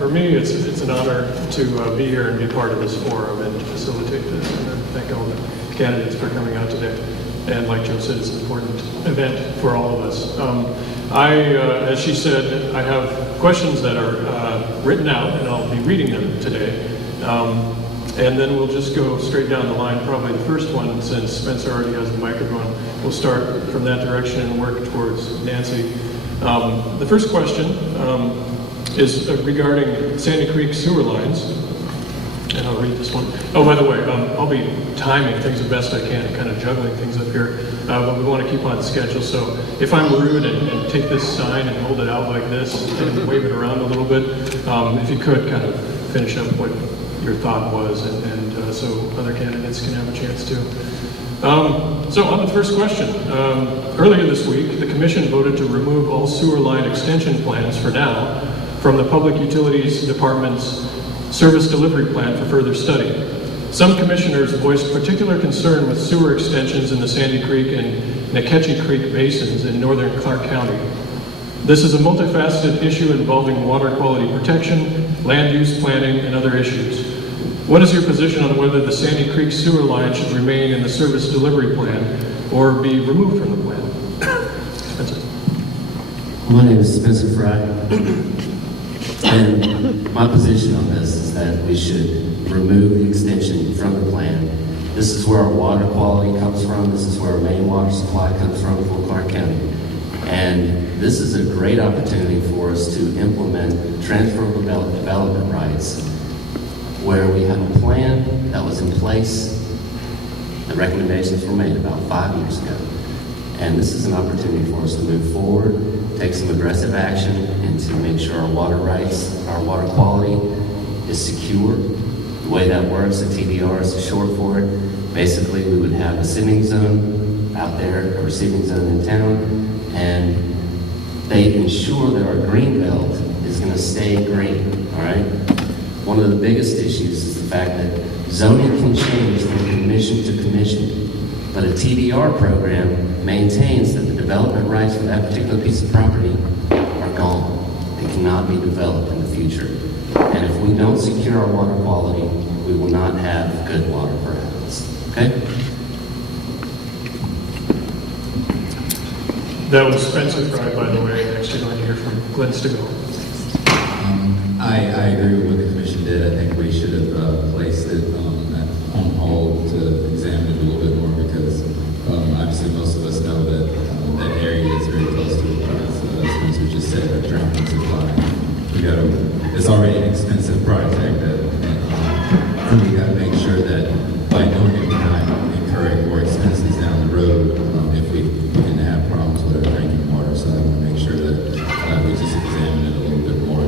For me, it's an honor to be here and be part of this forum and to facilitate this. And I thank all the candidates for coming out today. And like Joe said, it's an important event for all of us. As she said, I have questions that are written out, and I'll be reading them today. And then we'll just go straight down the line. Probably the first one, since Spencer already has the microphone, we'll start from that direction and work towards Nancy. The first question is regarding Sandy Creek sewer lines. And I'll read this one. Oh, by the way, I'll be timing things the best I can and kind of juggling things up here. But we want to keep on schedule. So if I'm rude and take this sign and hold it out like this and wave it around a little bit, if you could kind of finish up what your thought was, and so other candidates can have a chance to. So on the first question, earlier this week, the Commission voted to remove all sewer line extension plans for now from the Public Utilities Department's service delivery plan for further study. Some commissioners voiced particular concern with sewer extensions in the Sandy Creek and Naketchee Creek basins in northern Clark County. This is a multifaceted issue involving water quality protection, land use planning, and other issues. What is your position on whether the Sandy Creek sewer line should remain in the service delivery plan or be removed from the plan? Spencer. My name is Spencer Fry, and my position on this is that we should remove the extension from the plan. This is where our water quality comes from. This is where our main water supply comes from for Clark County. And this is a great opportunity for us to implement transferable development rights where we have a plan that was in place. The recommendations were made about 5 years ago. And this is an opportunity for us to move forward, take some aggressive action, and to make sure our water rights, our water quality is secure. The way that works, the TDR is short for it. Basically, we would have a sending zone out there, a receiving zone in town, and they ensure that our green belt is going to stay green, all right? One of the biggest issues is the fact that zoning can change from commission to commission, but a TDR program maintains that the development rights for that particular piece of property are gone. They cannot be developed in the future. And if we don't secure our water quality, we will not have good water for Athens, okay? That was Spencer Fry, by the way. Next you're going to hear from Glenn Stigall. I agree with what the commission did. I think we should have placed it on hold to examine it a little bit more because obviously most of us know that that area is very close to the as Spencer just said, our drinking supply. It's already an expensive project and we got to make sure that by doing it, we're not incurring more expenses down the road if we can have problems with our drinking water. So I want to make sure that we just examine it a little bit more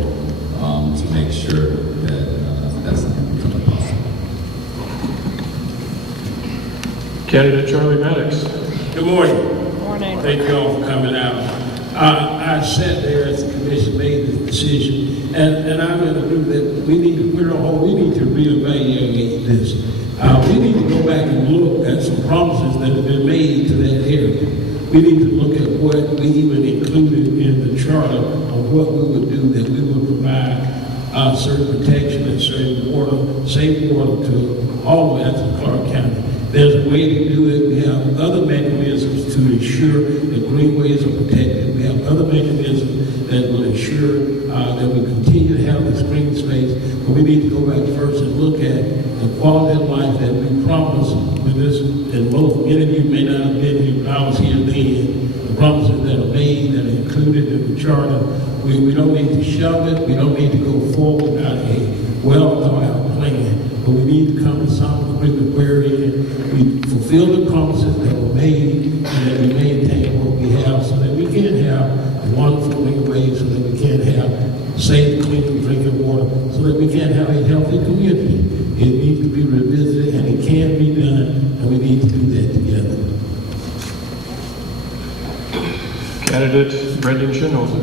to make sure that that's not becoming possible. Candidate Charlie Maddox. Good morning. Morning. Thank you all for coming out. I sat there as the commission made the decision, and I'm going to agree that we need to reevaluate this. We need to go back and look at some promises that have been made to that area. We need to look at what we even included in the charter of what we would do, that we would provide certain protection and certain water, safe water to all of Athens, Clark County. There's a way to do it. We have other mechanisms to ensure that greenways are protected. We have other mechanisms that will ensure that we continue to have this green space. But we need to go back first and look at the quality of life that we promised with this. And many of you may not have been here, but I was here then. The promises that are made, that are included in the charter, we don't need to shove it. We don't need to go forward without a well-thought-out plan. But we need to come to some agreement wherein we fulfill the promises that were made and that we maintain what we have so that we can have wonderful greenways, so that we can have safe, clean drinking water, so that we can have a healthy community. It needs to be revisited and it can be done, and we need to do that together. Candidate Brendan Shinholzer.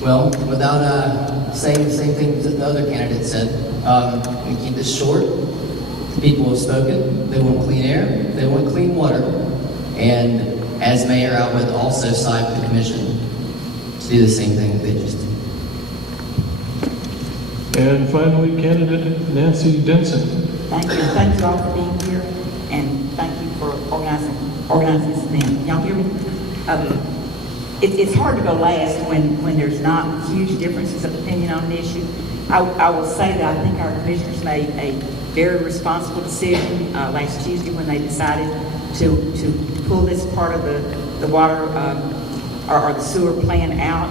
Well, without saying the same thing that the other candidate said, we keep this short. People have spoken. They want clean air. They want clean water. And as mayor, I would also side with the commission to do the same thing that they just did. And finally, candidate Nancy Denson. Thank you. Thank you all for being here, and thank you for organizing this event. Y'all hear me? It's hard to go last when there's not huge differences of opinion on an issue. I will say that I think our commissioners made a very responsible decision last Tuesday when they decided to pull this part of the water or the sewer plan out.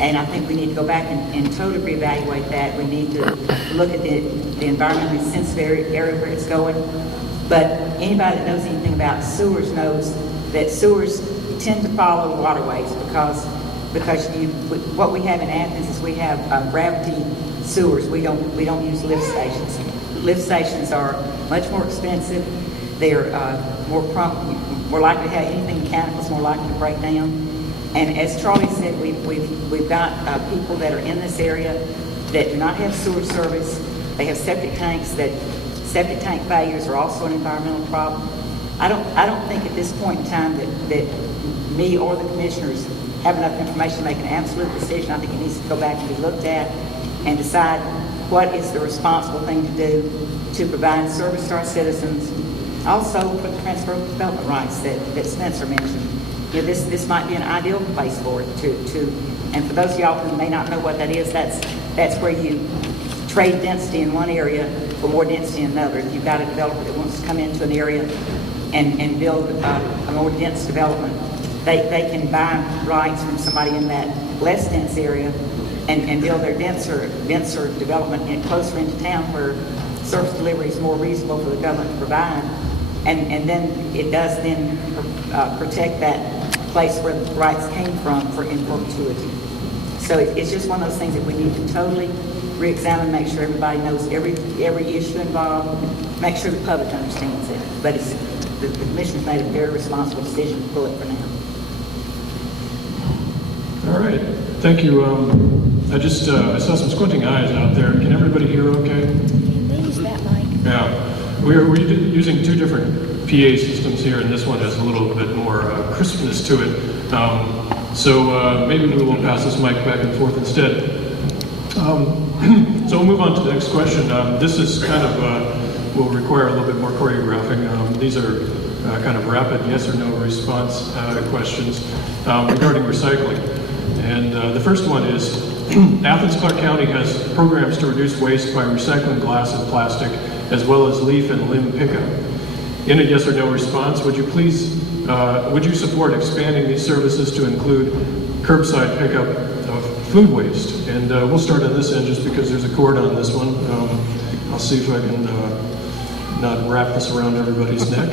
And I think we need to go back and totally reevaluate that. We need to look at the environmentally sensitive area where it's going. But anybody that knows anything about sewers knows that sewers tend to follow waterways because what we have in Athens is we have gravity sewers. We don't use lift stations. Lift stations are much more expensive. They're more likely to have anything mechanical is more likely to break down. And as Charlie said, we've got people that are in this area that do not have sewer service. They have septic tanks. Septic tank failures are also an environmental problem. I don't think at this point in time that me or the commissioners have enough information to make an absolute decision. I think it needs to go back and be looked at and decide what is the responsible thing to do to provide service to our citizens. Also for the transferable development rights that Spencer mentioned. You know, this might be an ideal place for it and for those of y'all who may not know what that is, that's where you trade density in one area for more density in another. If you've got a developer that wants to come into an area and build a more dense development, they can buy rights from somebody in that less dense area and build their denser development closer into town where service delivery is more reasonable for the government to provide. And then it does then protect that place where the rights came from in perpetuity. So it's just one of those things that we need to totally re-examine, make sure everybody knows every issue involved, make sure the public understands it. But the commission's made a very responsible decision to pull it for now. All right, thank you. I saw some squinting eyes out there. Can everybody hear okay? Lose that mic. Yeah, we're using two different PA systems here, and this one has a little bit more crispness to it. So maybe we will pass this mic back and forth instead. So we'll move on to the next question. This is kind of, will require a little bit more choreographing. These are kind of rapid yes or no response questions regarding recycling. And the first one is, Athens Clarke County has programs to reduce waste by recycling glass and plastic, as well as leaf and limb pickup. In a yes or no response, would you support expanding these services to include curbside pickup of food waste? And we'll start on this end just because there's a cord on this one. I'll see if I can not wrap this around everybody's neck.